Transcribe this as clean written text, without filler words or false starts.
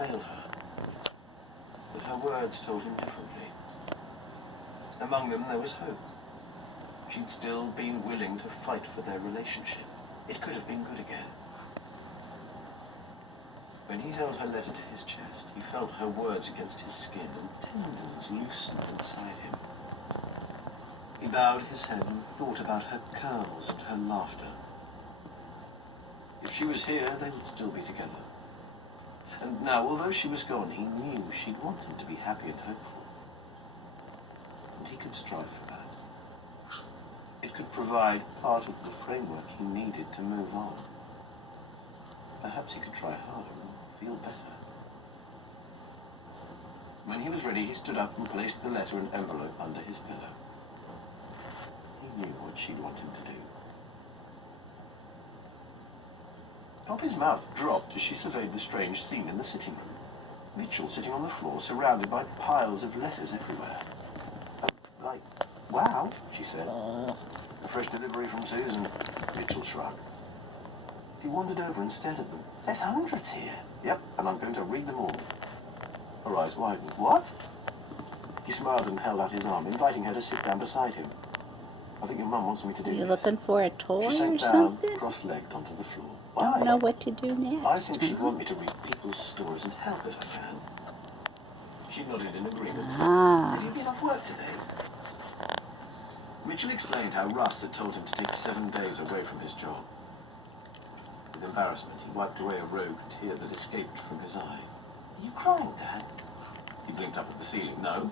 failed her. But her words told him differently. Among them, there was hope. She'd still been willing to fight for their relationship. It could have been good again. When he held her letter to his chest, he felt her words against his skin, and tendons loosened inside him. He bowed his head and thought about her curls and her laughter. If she was here, they would still be together. And now, although she was gone, he knew she'd want him to be happy and hopeful. And he could strive for that. It could provide part of the framework he needed to move on. Perhaps he could try harder and feel better. When he was ready, he stood up and placed the letter and envelope under his pillow. He knew what she'd want him to do. Poppy's mouth dropped as she surveyed the strange scene in the sitting room. Mitchell sitting on the floor, surrounded by piles of letters everywhere. Like, wow, she said. A fresh delivery from Susan. Mitchell shrugged. He wandered over and stared at them. There's hundreds here. Yep, and I'm going to read them all. Her eyes widened. What? He smiled and held out his arm, inviting her to sit down beside him. I think your mum wants me to do this. You looking for a toy she sank or down, something? cross-legged onto the floor. I don't know what to do next. I think she'd want me to read people's stories and help if I can. She nodded in agreement. Have you been off work today? Mitchell explained how Russ had told him to take 7 days away from his job. With embarrassment, he wiped away a rogue tear that escaped from his eye. Are you crying, Dad? He blinked up at the ceiling. No.